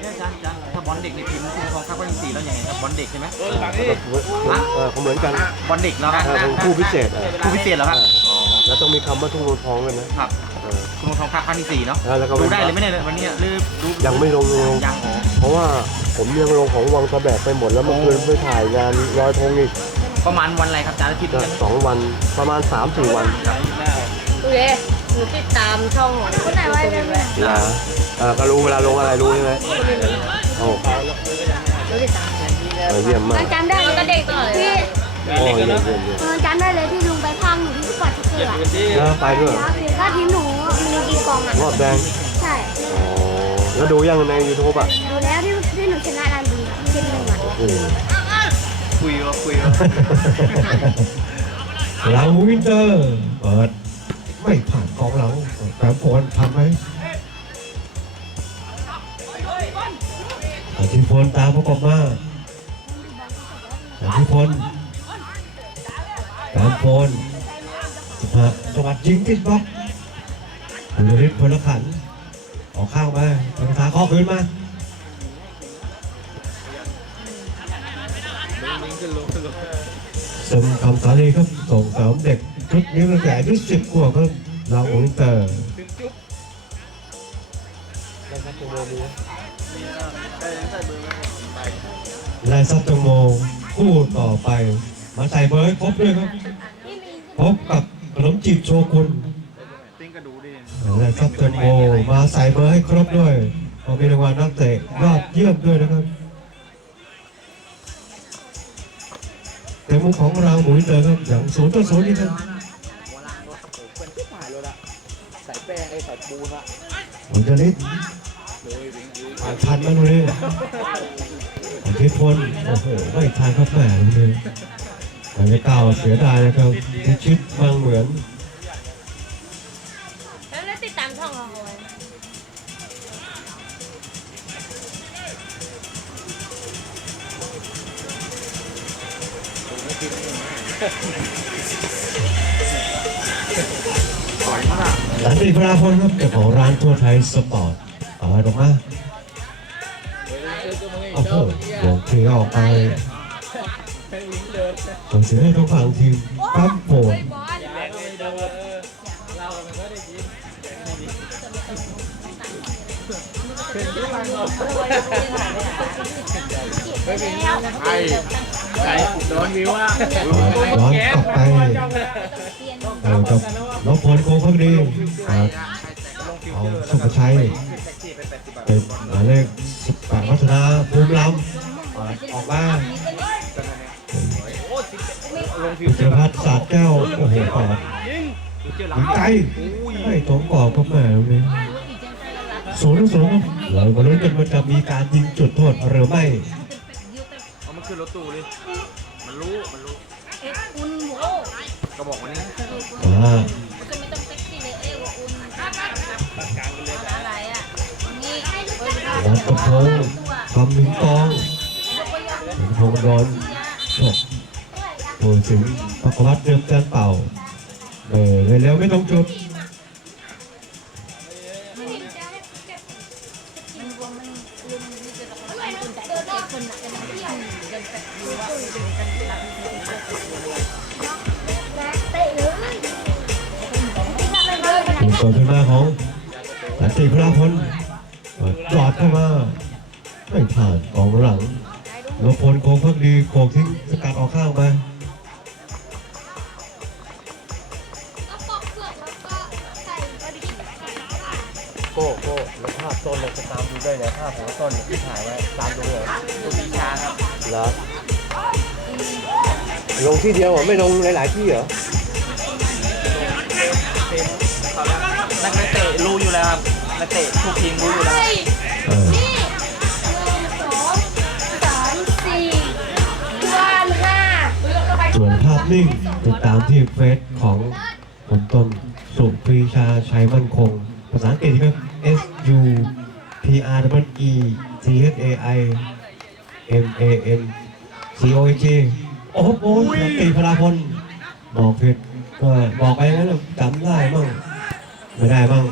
เนี่ยอาจารย์อาจารย์ถ้าบอลเด็กในทีมทีมทองครับก็ยังสี่แล้วยังไงครับบอลเด็กใช่ไหมเออฝั่งนี้เออเขาเหมือนกันบอลเด็กแล้วเออเป็นคู่พิเศษอะคู่พิเศษเหรอครับแล้วต้องมีคำว่าทุ่งโนนทองด้วยนะครับเออคุณทองครับครั้งที่สี่เนาะแล้วแล้วก็ดูได้เลยไหมเนี่ยวันนี้หรือดูยังไม่ลงลงยังอ๋อเพราะว่าผมยังลงของวังสะแบกไปหมดแล้วเมื่อคืนไปถ่ายงานลอยธงอีกประมาณวันอะไรครับอาจารย์อาทิตย์ก็กันสองวันประมาณ3าสี่วันโอเคหนูติดตามช่องของคนไหนไว้เลยนะ เออก็รู้เวลาลงอะไรรู้ใช่ไหมโอ้หนูติดตามเออเยี่ยมมาก จำได้มันเลก็ยเด็กตลอดเลยที่โอ้เยี่ยมเยี่ยมเยี่ยมเออจำได้เลยที่ลุงไปพังหนูที่สปอร์ตสเกอร์อะแล้วไปด้วยเหรอก็ทีมหนูมีกีกองอะรอบแดงใช่อ๋อแล้วดูยังในยูทูบอะดูแล้วที่ที่หนูชนะรันดีเจ็ดหนึ่งอะอืมคุยว่าคุยว่าเราวินเตอร์เปิดไม่ผ่านกองหลังแปมโฟนทำไหม พลตามประกบมาอาทิพลแปมโฟนฮะจังหวัดยิงติดบล็อกบุรฤทธิ์พลขันออกข้างไปทางซ้ายข้อคืนมาสมคำสาลีครับส่งเสริมเด็กชุดนี้ตั้งแต่อายุสิบขวบครับเราโอลิมเตอร์ ไล่ซับตังโมคู่ต่อไป มาใส่เบอร์ให้ครบด้วยครับ พบกับขนมจีบโชกุนติ้งก็ดูดิไล่ซับตังโมมาใส่เบอร์ให้ครบด้วยก็มีรางวัลนักเตะยอดเยี่ยมด้วยนะครับแต่มุมของเราหมุนเตอร์ครับอย่างศูนย์ต่อศูนย์นี่ครับใส่แป้งไอใส่ปูนอะผมจะลิด ทันไหมตรงนี้อาทิตย์พลโอ้โหไม่ทันครับแหมตรงนี้แต่ไม่ก้าวเสียดายนะครับที่ชิดบางเหมือนแล้วได้ติดตามช่องเราเอาไว้สันติพราพลครับเจ้าของร้านทั่วไทยสปอร์ตเอาไว้ตรงมาโอ้โหโดนทีออกไปส่งเสียให้ทางฝั่งทีมปั๊มโผล่ไอ้ไอ้โดนวิวอะย้อนกลับไปเออกับน้องพลโกงพักดีครับเอาสุภชัย เป็นหมายเลขสิบแปดวัฒนาภูมิลำเปิดออกมาพิจพัฒน์ศาสตร์แก้ว โอ้โหเปิดเจอหลัยิงงไกลไม่ตรงกรอบก็แหม่ตรงนี้ศูนย์ต่อศูนย์เรามาลุ้นกันว่าจะมีการยิงจุดโทษหรือไม่เอามันขึ้นรถตู้ดิมันรู้ มันรู้เอ็ดอุ่นโหก็บอกวันนี้ เอ้ยวัดกระเพงทำมิงกองมิงพงโดนฉกโอ้ถึงปกวัดเดิมเตือนเป่า เออเลยแล้วไม่ต้องจบเตะเลยถูกกดขึ้นมาของสันติพระพลเปิด จอดเข้ามาไม่ผ่านกองหลังนพพลโค้งพักดีโขกทิ้งสกัดออกข้างไปโก้โก้แล้วภาพต้นเราจะตามดูได้ไงภาพของต้นที่ถ่ายไว้ตามดูเลยตัวปีชาครับเหรอลงที่เดียวเหรอไม่ลงหลาย ๆ ที่เหรอเป็นเขาแล้วนักเตะรู้อยู่แล้วครับ นักเตะทุกทีมรู้อยู่แล้ว เออนี่หนึ่งสองสามสี่ห้าห้าส่วนภาพนิ่งติดตามที่เฟซของผมต้นสุปรีชาชัยมั่นคง ภาษาอังกฤษครับ S U P R W E C H A I M A N C O N G โอ้โหสันติพลาพลบอกผิดก็บอกไปงั้นแหละจำได้บ้างไม่ได้บ้าง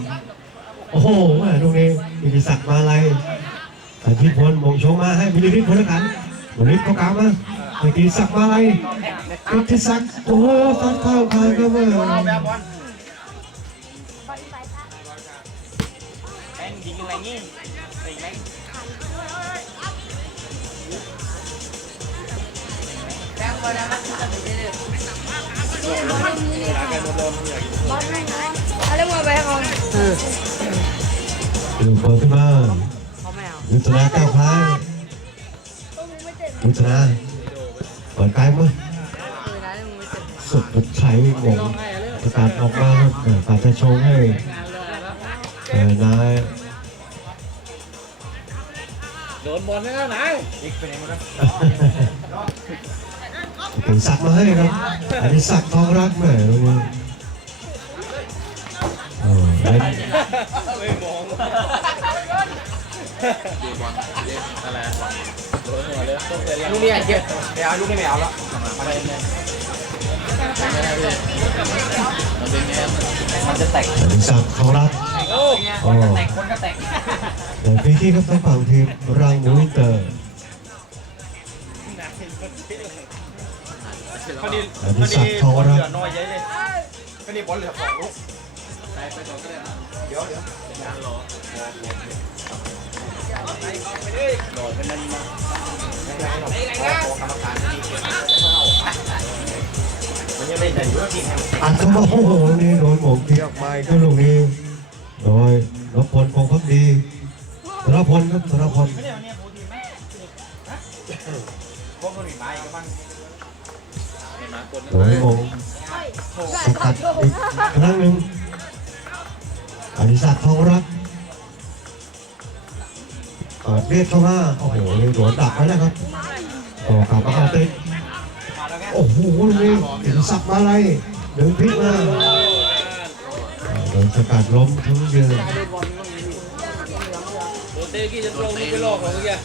โอ้โหม่ตรงนี้อิทธิศักดิ์มาลัยแต่ที่พลมองโชมาให้บุญฤทธิ์พลขันบุญฤทธิ์เขากลางมาเมื่อกี้สักดิ์มาอะไรกิติศักดิ์โอ้โหตัดเข้าคางก็ว่าแม่งยิงอะไรงี้ตีแม่งอะไรมาไปของ อยู่เปิดขึ้นมายุทธนาก้าวพลายยุทธนาเปิดไกลมั้ยสุดสุดใช้หมงประกาศออกมาครับเอออาจจะโชว์ให้เออนายโดนบอลนะไหนถึงสักมาให้ครับ อันนี้สักทองรักแหม่ตรงนี้เออเล่นไม่มอง ดูบอลเล่นอะไรโดนหัวเลยต้องเลยลูกนี้เก็บไม่เอาลูกนี้ไม่เอาแล้วมาเลยเนี่ยไม่ได้พี่มันเป็นไงมันจะแตกอันนี้สักทองรักโอ้โอ้แตกคนก็แตกเดี๋ยวพี่ที่ครับทางฝั่งทีมรังมูวินเตอร์พอดีอันนี้สักทองเหรักลือน้อยเยอะเลยไม่ได้บอลเหลือสองลูกไปไปสองก็ได้เดี๋ยวเดี๋ยวงานรอร อเป็นนั่นมาไม่ได้หรอกพอกรรมการที่เก็บมันยังเล่นได้อยู่จริงอัดเข้ามาโอ้โหลูกนี้โดนหมงเทียบไม้ก็ลูกนี้โดยรพลคงพักดีธนพลครับธนพลไม่ได้เอาเนี่ยโพทีแม่พวกคนหนีไปก็บ้างโดยหมงสกัดอีกครั้งหนึ่งอดิศักดิ์ทองรัก เปิดเบียดเข้ามาโอ้โหเลยโดนดักไว้แล้วครับต่อกลับมาเอาติดมาแล้วไงโอ้โหลูกนี้อดิศักดิ์มาอะไรเดินพลิกมาโดนสกัดล้มทั้งยืนโดนเตะกี้จะลงนี่ไปลอกเหรอเมื่อกี้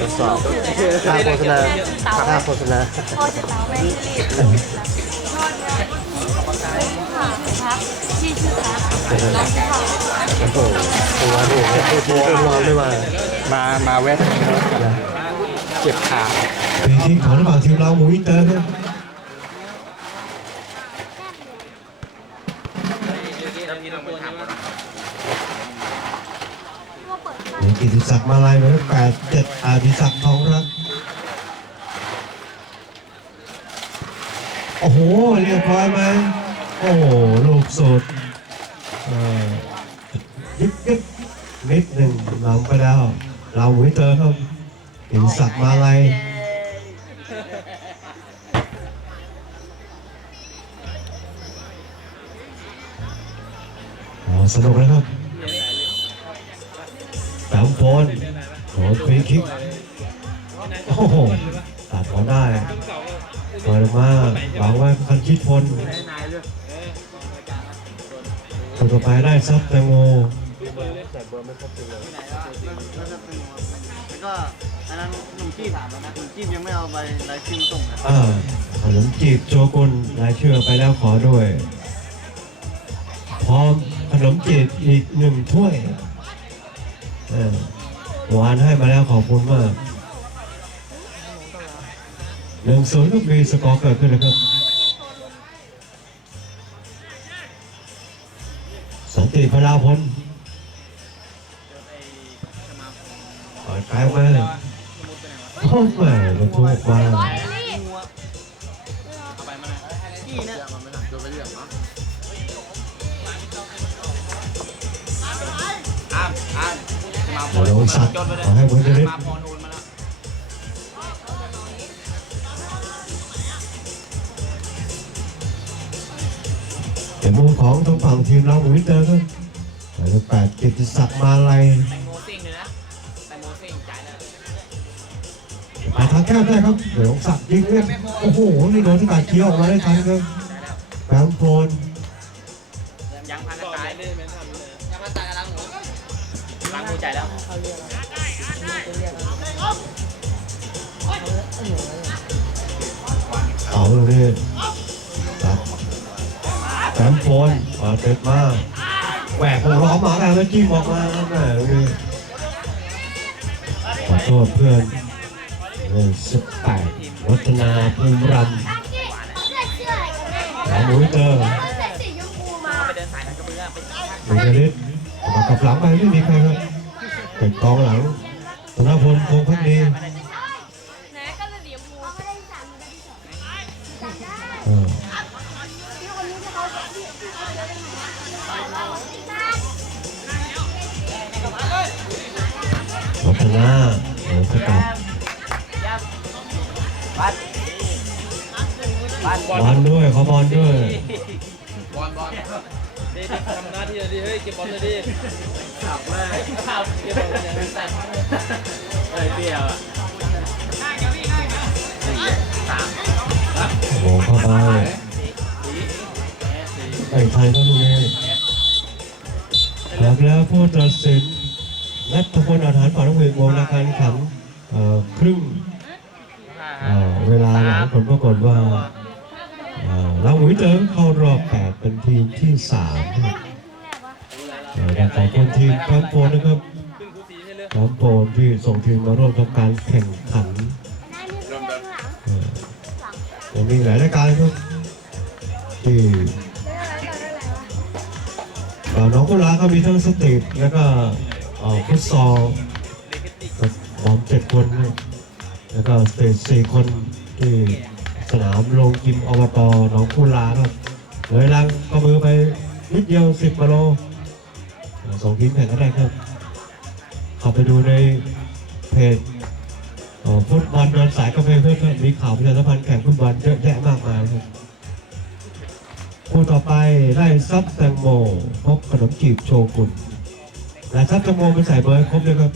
ทดสอบค่าโฆษณาค่าโฆษณาพ่อ พักที่ชื่อพักน้องเขาโอ้โหตัวนี่ตัวตัวไม่มามามาแวะนะเจ็บขาเป็นทีมของระหว่างทีมเราหมูอินเตอร์ครับมีกิติศักดิ์มาลายหมายเลขแปดเจ็ดอาดิศักดิ์ทองรักโอ้โห เรียบร้อยไหม โอ้โหลูกสุดยิบยิบนิดหนึ่งนำไปแล้ว เราหมุยเตอร์ครับกิติศักดิ์มาลายอ๋อสนุกนะครับสามคนโดนฟรีคิก โอ้โหตัดมาได้เปิดมาหวังว่าคันชิดพล คนต่อไปได้ซับแตงโมก็อันนั้นหนุ่มจีบหนุ่มจีบยังไม่เอาใบรายชื่อมาส่งนะอ่าขนมจีบโจกุลรายชื่อไปแล้วขอด้วย พร้อมขนมจีบอีกหนึ่งถ้วยเออหวานให้มาแล้วขอบคุณมากหนึ่งศูนย์ก็มีสกอร์เกิดขึ้นแล้วครับ ติพลาพลเปิดไกลมาโอ้แม่มาทุกมาบอยรีบอ้ามอ้ามมาพโอ้โหสัตว์ขอให้บุญจริตมาพรโอน แล้วเป็นมุมของทางฝั่งทีมเราวินเตอร์ครับหมายเลขแปดกิตติศักดิ์มาลัยแตงโมซิ่งเลยนะแตงโมซิ่งจ่ายแล้วมาทางแก้วได้ครับเดี๋ยวศักดิ์ยิงเนี่ยโอ้โหนี่โดนที่กาดเคี้ยวออกมาได้ทันครับแบงค์โฟนยังพันกระต่ายยังพันกระต่ายกำลังหนูล้างหัวใจแล้วเอาเลยครับแบง ค์โฟนเปิดเต็มมากแหวกหัวล้อมาแล้วแล้วจิ้มออกมาแหมตรงนี้ขอโทษเพื่อนเอ้ยสิบแปดวัฒนาภูมิรำหลังหมูเจอใส่สีชมพูมาไปเดินสายทางกระเบื้องไปหมูกระลิศมากับหลังไปไม่มีใครครับเป็นกองหลังธนพลคงพักดี บอลด้วยขอบอลด้วยบอลบอลทำหน้าที่เลยดิเฮ้ยเก็บบอลเลยดิขับเลยขับเก็บบอลอย่างนี้แต่เฮ้ยเปรี้ยวอะโอ้โหเข้าไปไอ้ไทยก็รู้ไงครับแล้วผู้ตัดสินนัทพลอาหารฝ่ายน้ำเงินวงการขันเออครึ่งเออเวลาหลังผลปรากฏว่า เอ่อเราหมุยเติมเข้ารอบ 8 เป็นทีมที่3ครับเอ่อและขอบคุณทีมแคมโปนนะครับคูสีให้เลยแคมโปนที่ส่งทีมมาร่วมทำการแข่งขันเอ่อยังมีหลายรายการเลยครับที่น้องกุลาก็มีทั้งสตรีทแล้วก็ฟุตซอลกับบอลเจ็ดคน แล้วก็สตรีทสี่คนที่ สนามโรงยิมอบตหนองกุลาครับเลยลังก็มือไปนิดเดียวสิบกิโลเอ่อส่งทีมแข่งกันได้ครับเข้าไปดูในเพจฟุตบอลเดินสายกาแฟเพื่อนมีข่าวประชาสัมพันธ์แข่งฟุตบอลเยอะแยะมากมายครับคู่ต่อไปได้ซับแตงโมพบขนมจีบโชกุนและซับแตงโมเป็นใส่เบอร์ครบเลยครับ